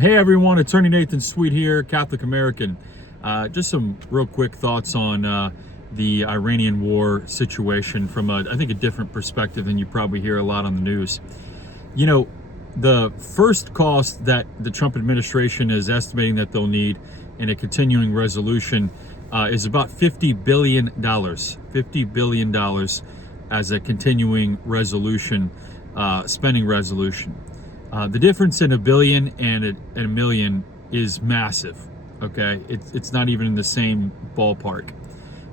Hey everyone, Attorney Nathan Sweet here, Catholic American. Just some real quick thoughts on the Iranian War situation from I think a different perspective than you probably hear a lot on the news. You know, the first cost that the Trump administration is estimating that they'll need in a continuing resolution is about $50 billion. $50 billion as a continuing resolution, spending resolution. The difference in $1 billion and a million is massive. Okay, it's not even in the same ballpark.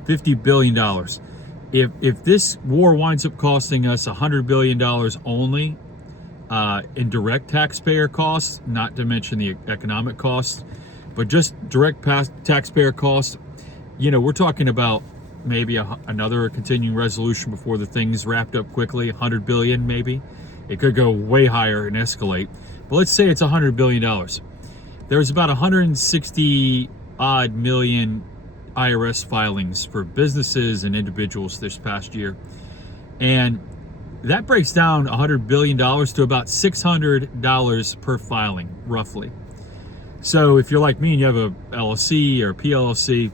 $50 billion. If this war winds up costing us $100 billion only in direct taxpayer costs, not to mention the economic costs, but just direct taxpayer costs, you know, we're talking about maybe another continuing resolution before the thing's wrapped up quickly. 100 billion maybe. It could go way higher and escalate. But let's say it's $100 billion. There's about 160 odd million IRS filings for businesses and individuals this past year. And that breaks down $100 billion to about $600 per filing, roughly. So if you're like me and you have a LLC or PLLC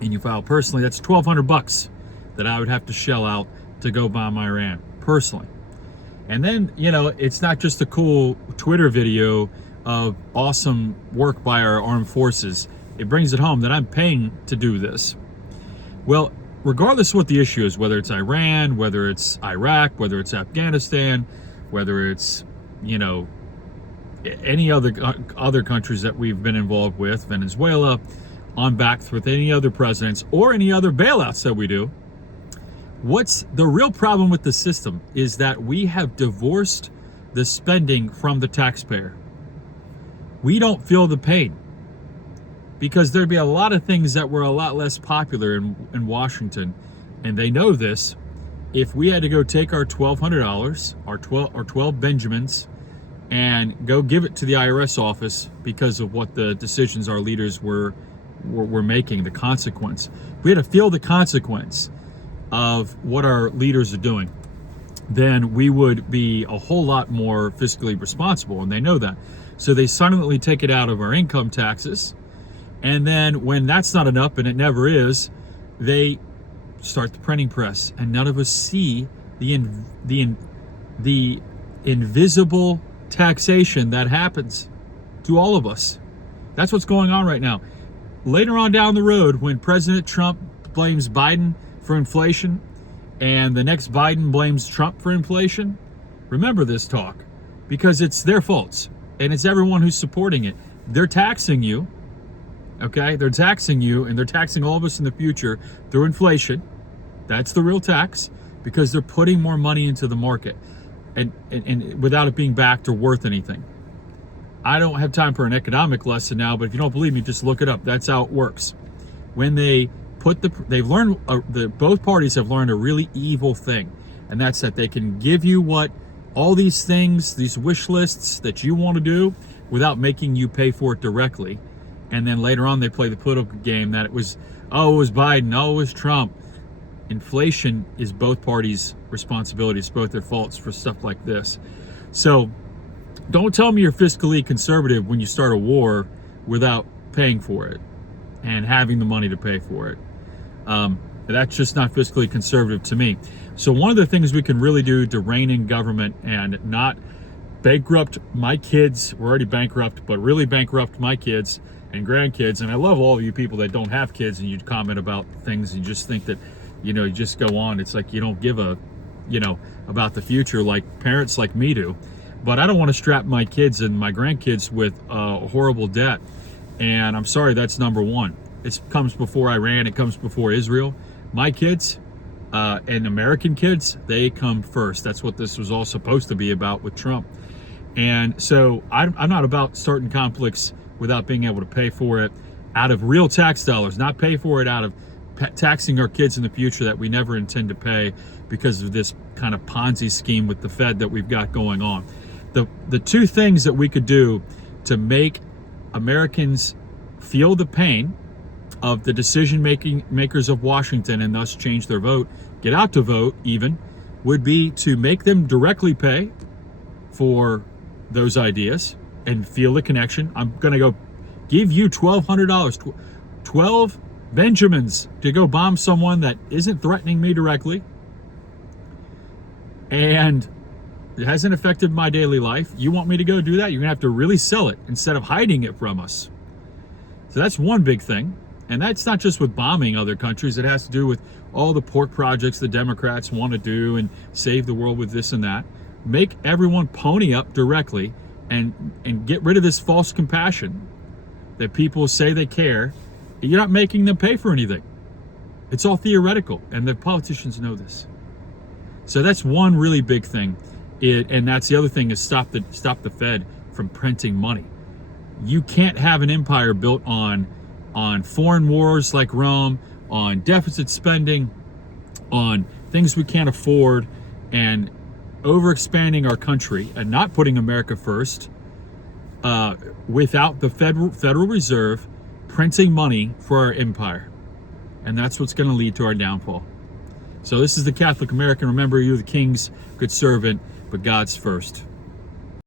and you file personally, that's $1,200 that I would have to shell out to go bomb Iran personally. And then, you know, it's not just a cool Twitter video of awesome work by our armed forces. It brings it home that I'm paying to do this. Well, regardless of what the issue is, whether it's Iran, whether it's Iraq, whether it's Afghanistan, whether it's, you know, any other countries that we've been involved with, Venezuela, on back with any other presidents or any other bailouts that we do, what's the real problem with the system is that we have divorced the spending from the taxpayer. We don't feel the pain because there'd be a lot of things that were a lot less popular in Washington, and they know this. If we had to go take our $1,200, our 12 Benjamins, and go give it to the IRS office because of what the decisions our leaders were making, the consequence. We had to feel the consequence of what our leaders are doing, then we would be a whole lot more fiscally responsible, and they know that. So they silently take it out of our income taxes, and then when that's not enough, and it never is, they start the printing press, and none of us see the invisible taxation that happens to all of us. That's what's going on right now. Later on down the road, when President Trump blames Biden for inflation, and the next Biden blames Trump for inflation, remember this talk, because it's their faults, and it's everyone who's supporting it. They're taxing you, okay? They're taxing you, and they're taxing all of us in the future through inflation. That's the real tax, because they're putting more money into the market, and without it being backed or worth anything. I don't have time for an economic lesson now, but if you don't believe me, just look it up. That's how it works. When they've learned, both parties have learned a really evil thing, and that's that they can give you all these things, these wish lists that you want to do without making you pay for it directly. And then later on they play the political game that it was Biden, it was Trump. Inflation is both parties' responsibility. It's both their faults for stuff like this. So don't tell me you're fiscally conservative when you start a war without paying for it and having the money to pay for it. That's just not fiscally conservative to me. So one of the things we can really do to rein in government and not bankrupt my kids, we're already bankrupt, but really bankrupt my kids and grandkids. And I love all of you people that don't have kids and you comment about things and you just think that, you know, you just go on. It's like you don't give about the future like parents like me do. But I don't want to strap my kids and my grandkids with horrible debt. And I'm sorry, that's number one. It comes before Iran, it comes before Israel. My kids and American kids, they come first. That's what this was all supposed to be about with Trump. And so I'm not about starting conflicts without being able to pay for it out of real tax dollars, not pay for it out of taxing our kids in the future that we never intend to pay because of this kind of Ponzi scheme with the Fed that we've got going on. The two things that we could do to make Americans feel the pain of the decision makers of Washington and thus change their vote, get out to vote even, would be to make them directly pay for those ideas. and feel the connection. I'm going to go give you $1,200, 12 Benjamins to go bomb someone that isn't threatening me directly. And it hasn't affected my daily life. You want me to go do that? You're going to have to really sell it instead of hiding it from us. So that's one big thing. And that's not just with bombing other countries. It has to do with all the pork projects the Democrats want to do and save the world with this and that. Make everyone pony up directly and get rid of this false compassion that people say they care. You're not making them pay for anything. It's all theoretical, and the politicians know this. So that's one really big thing. And that's the other thing is stop the Fed from printing money. You can't have an empire built on foreign wars like Rome, on deficit spending, on things we can't afford, and overexpanding our country and not putting America first, without the Federal Reserve printing money for our empire. And that's what's going to lead to our downfall. So this is the Catholic American. Remember, you're the king's good servant, but God's first.